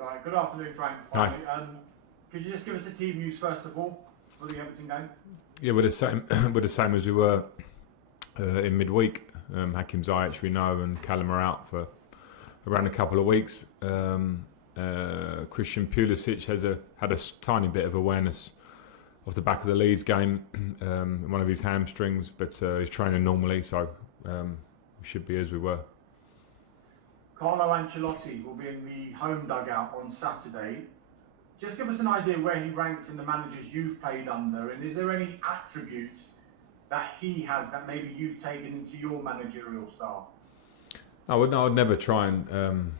Right, good afternoon, Frank. Hi. Could you just give us the team news first of all for the Everton game? Yeah, we're the same. We're the same as we were in midweek. Hakim Ziyech, we know, and Callum are out for around a couple of weeks. Christian Pulisic had a tiny bit of awareness off the back of the Leeds game, one of his hamstrings, but he's training normally, so we should be as we were. Carlo Ancelotti will be in the home dugout on Saturday. Just give us an idea where he ranks in the managers you've played under, and is there any attribute that he has that maybe you've taken into your managerial style? I would never try and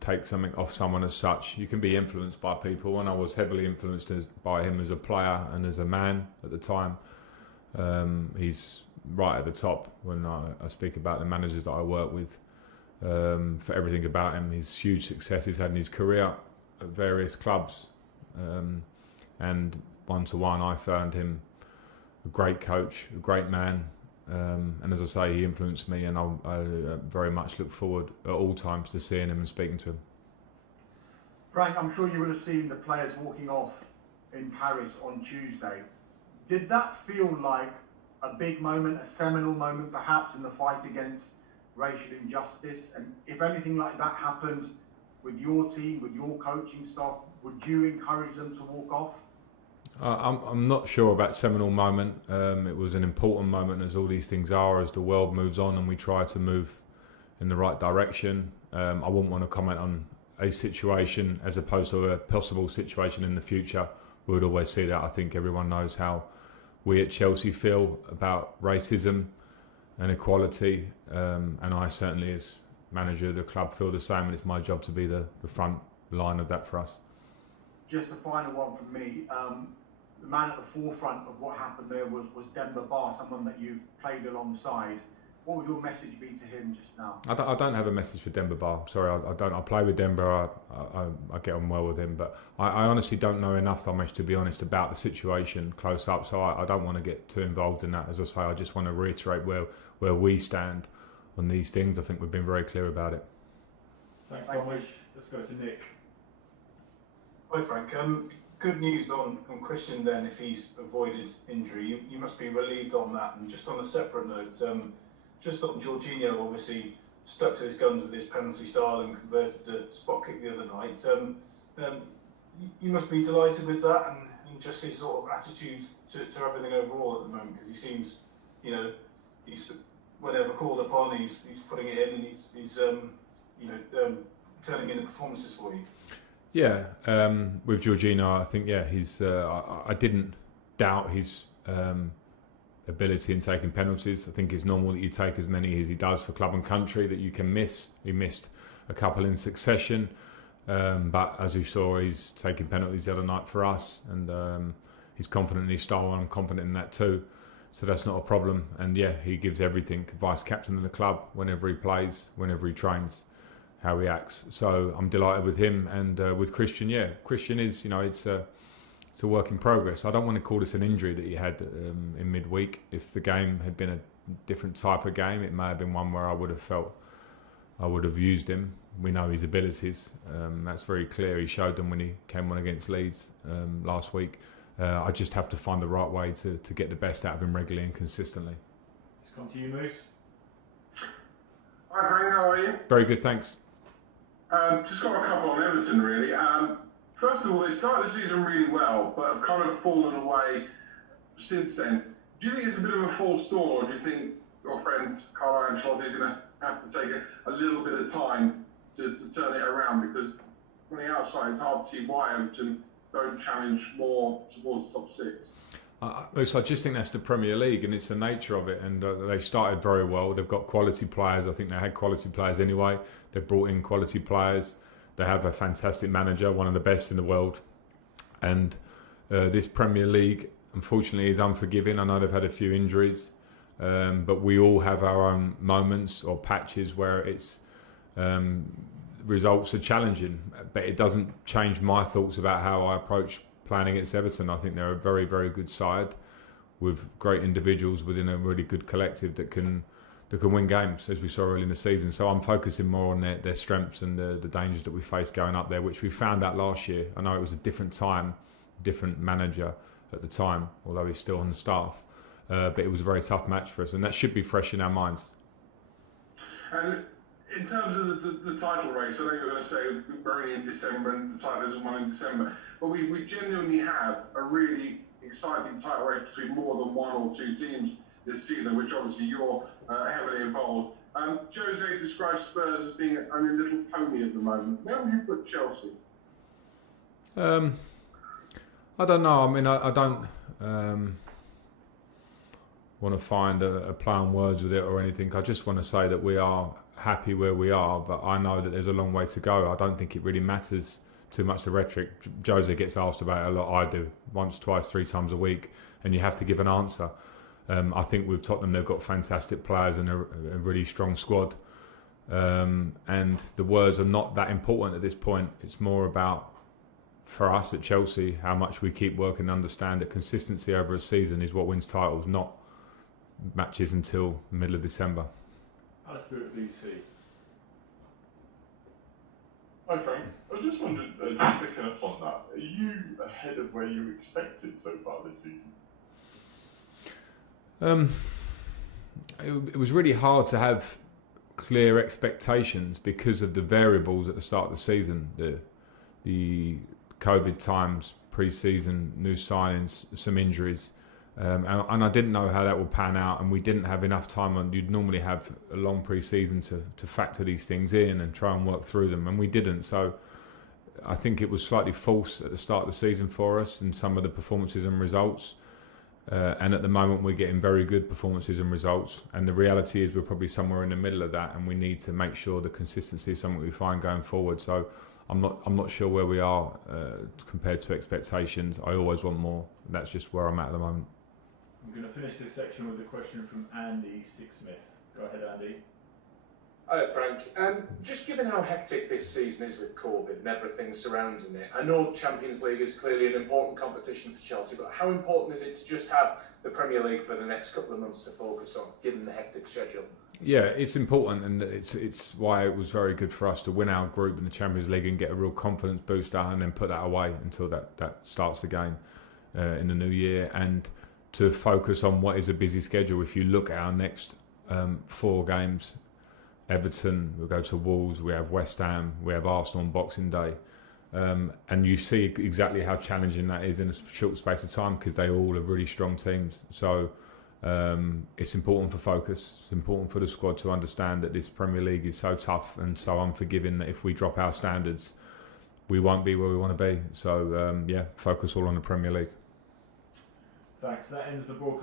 take something off someone as such. You can be influenced by people, and I was heavily influenced by him as a player and as a man at the time. He's right at the top when I speak about the managers that I work with. For everything about him, his huge success he's had in his career at various clubs, and one-to-one I found him a great coach, a great man, and as I say, he influenced me, and I very much look forward at all times to seeing him and speaking to him. Frank, I'm sure you would have seen the players walking off in Paris on Tuesday. Did that feel like a big moment, a seminal moment perhaps in the fight against racial injustice? And if anything like that happened with your team, with your coaching staff, would you encourage them to walk off? I'm not sure about seminal moment. It was an important moment, as all these things are, as the world moves on and we try to move in the right direction. I wouldn't want to comment on a situation as opposed to a possible situation in the future. We would always see that. I think everyone knows how we at Chelsea feel about racism and equality, and I certainly, as manager of the club, feel the same, and it's my job to be the front line of that for us. Just a final one from me. The man at the forefront of what happened there was Demba Ba, someone that you've played alongside. What would your message be to him just now? I don't have a message for Demba Ba. Sorry, I don't. I play with Demba. I get on well with him, but I honestly don't know enough, Thomas, to be honest, about the situation close up. So I don't want to get too involved in that. As I say, I just want to reiterate where we stand on these things. I think we've been very clear about it. Thanks, Thomas. Let's go to Nick. Hi, Frank. Good news on Christian then, if he's avoided injury. You must be relieved on that. And just on a separate note, just on Jorginho, obviously stuck to his guns with his penalty style and converted the spot kick the other night. You must be delighted with that and just his sort of attitude to everything overall at the moment, because he seems, he's whenever called upon, he's putting it in, and he's turning in the performances for you. Yeah, with Jorginho, I think I didn't doubt his ability in taking penalties. I think it's normal that you take as many as he does for club and country that you can miss. He missed a couple in succession, but as you saw, he's taking penalties the other night for us, and he's confident in his style, and I'm confident in that too. So that's not a problem. And yeah, he gives everything. Vice captain of the club whenever he plays, whenever he trains, how he acts. So I'm delighted with him, and with Christian. Yeah, Christian is, it's a work in progress. I don't want to call this an injury that he had in midweek. If the game had been a different type of game, it may have been one where I would have felt I would have used him. We know his abilities. That's very clear. He showed them when he came on against Leeds last week. I just have to find the right way to get the best out of him regularly and consistently. Let's come to you, Moose. Hi Frank, how are you? Very good, thanks. Just got a couple on Everton really. First of all, they started the season really well, but have kind of fallen away since then. Do you think it's a bit of a false dawn, or do you think your friend Carlo Ancelotti is going to have to take a little bit of time to turn it around? Because from the outside, it's hard to see why Everton don't challenge more towards the top six. So I just think that's the Premier League, and it's the nature of it. And they started very well. They've got quality players. I think they had quality players anyway. They've brought in quality players. They have a fantastic manager, one of the best in the world. And this Premier League, unfortunately, is unforgiving. I know they've had a few injuries, but we all have our own moments or patches where it's results are challenging. But it doesn't change my thoughts about how I approach playing against Everton. I think they're a very, very good side with great individuals within a really good collective that can can win games, as we saw early in the season. So I'm focusing more on their strengths and the dangers that we faced going up there, which we found out last year. I know it was a different time, different manager at the time, although he's still on the staff. But it was a very tough match for us, and that should be fresh in our minds. And in terms of the title race, I know you're going to say we're only in December and the title isn't won in December, but we genuinely have a really exciting title race between more than one or two teams this season, which obviously you're heavily involved. Jose describes Spurs as being only a little pony at the moment. Where would you put Chelsea? I don't know. I mean, I don't want to find a play on words with it or anything. I just want to say that we are happy where we are, but I know that there's a long way to go. I don't think it really matters too much the rhetoric. Jose gets asked about it a lot. I do, once, twice, 3 times a week, and you have to give an answer. I think with Tottenham, they've got fantastic players and a really strong squad. And the words are not that important at this point. It's more about, for us at Chelsea, how much we keep working and understand that consistency over a season is what wins titles, not matches until the middle of December. Alistair at BC. Hi Frank, I just wondered, just picking up on that, are you ahead of where you expected so far this season? It was really hard to have clear expectations because of the variables at the start of the season, the COVID times, pre-season, new signings, some injuries, and I didn't know how that would pan out, and we didn't have enough time. And you'd normally have a long pre-season to factor these things in and try and work through them, and we didn't. So I think it was slightly false at the start of the season for us in some of the performances and results. And at the moment we're getting very good performances and results, and the reality is we're probably somewhere in the middle of that, and we need to make sure the consistency is something we find going forward. So I'm not sure where we are compared to expectations. I always want more. That's just where I'm at the moment. I'm going to finish this section with a question from Andy Sixsmith. Go ahead, Andy. Hi Frank, just given how hectic this season is with COVID and everything surrounding it, I know Champions League is clearly an important competition for Chelsea, but how important is it to just have the Premier League for the next couple of months to focus on, given the hectic schedule? Yeah, it's important, and it's why it was very good for us to win our group in the Champions League and get a real confidence booster, and then put that away until that starts again in the new year, and to focus on what is a busy schedule. If you look at our next 4 games, Everton, we'll go to Wolves, we have West Ham, we have Arsenal on Boxing Day, and you see exactly how challenging that is in a short space of time, because they all are really strong teams. So it's important for focus, it's important for the squad to understand that this Premier League is so tough and so unforgiving that if we drop our standards, we won't be where we want to be. So focus all on the Premier League. Thanks. That ends the broadcast.